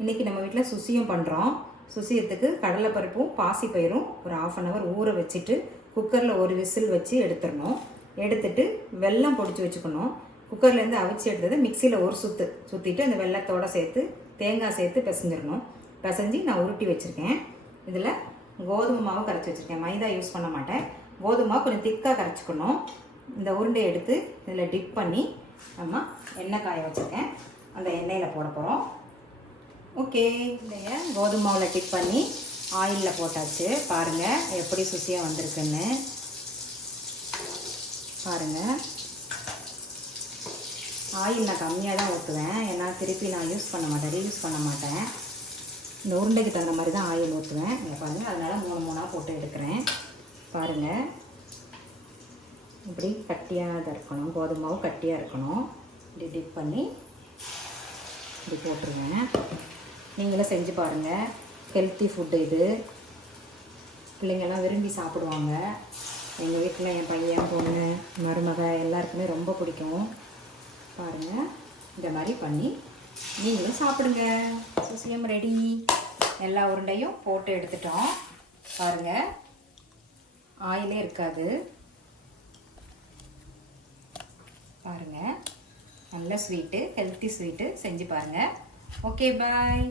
இன்றைக்கி நம்ம வீட்டில் சுசியம் பண்ணுறோம். சுசியத்துக்கு கடலைப்பருப்பும் பாசிப்பயிரும் ஒரு 1/2 hour ஊற வச்சுட்டு குக்கரில் ஒரு விசில் வச்சு எடுத்துடணும். எடுத்துட்டு வெல்லம் பொடிச்சு வச்சுக்கணும். குக்கர்லேருந்து அவிச்சு எடுத்தது மிக்சியில் ஒரு சுற்றிட்டு அந்த வெல்லத்தோடு சேர்த்து தேங்காய் சேர்த்து பிசைஞ்சிடணும். பிசைஞ்சு நான் உருட்டி வச்சுருக்கேன். இதில் கோதுமை மாவு கரைச்சி வச்சுருக்கேன். மைதா யூஸ் பண்ண மாட்டேன். கோதுமை மாவு கொஞ்சம் திக்காக கரைச்சிக்கணும். இந்த உருண்டையை எடுத்து இதில் டிப் பண்ணி நம்ம எண்ணெய் காய வச்சுருக்கேன். அந்த எண்ணெயில் போட போகிறோம். ஓகே, இல்லையா கோதுமை மாவில் டிப் பண்ணி ஆயிலில் போட்டாச்சு. பாருங்கள் எப்படி சுசியாக வந்திருக்குன்னு பாருங்கள். ஆயில் நான் கம்மியாக தான் ஊற்றுவேன், ஏன்னா திருப்பி நான் யூஸ் பண்ண மாட்டேன், ரீயூஸ் பண்ண மாட்டேன். இந்த உருண்டைக்கு தகுந்த மாதிரி தான் ஆயில் ஊற்றுவேன். இங்கே பாருங்கள், அதனால் 3 போட்டு எடுக்கிறேன். பாருங்கள், இப்படி கட்டியாக தான் இருக்கணும். கோதுமை மாவு கட்டியாக இருக்கணும். இப்படி டிப் பண்ணி இப்படி போட்டுருவேன். நீங்களும் செஞ்சு பாருங்கள். ஹெல்த்தி ஃபுட்டு இது. பிள்ளைங்கள்லாம் விரும்பி சாப்பிடுவாங்க. எங்கள் வீட்டில் என் பையன், பொண்ணு, மருமக எல்லாருக்குமே ரொம்ப பிடிக்கும். பாருங்கள், இந்த மாதிரி பண்ணி நீங்களும் சாப்பிடுங்க. சுசியம் ரெடி. எல்லா உருண்டையும் போட்டு எடுத்துட்டோம். பாருங்கள், ஆயிலே இருக்காது. பாருங்கள், நல்ல ஸ்வீட்டு, ஹெல்த்தி ஸ்வீட்டு. செஞ்சு பாருங்கள். ஓகே, பாய்.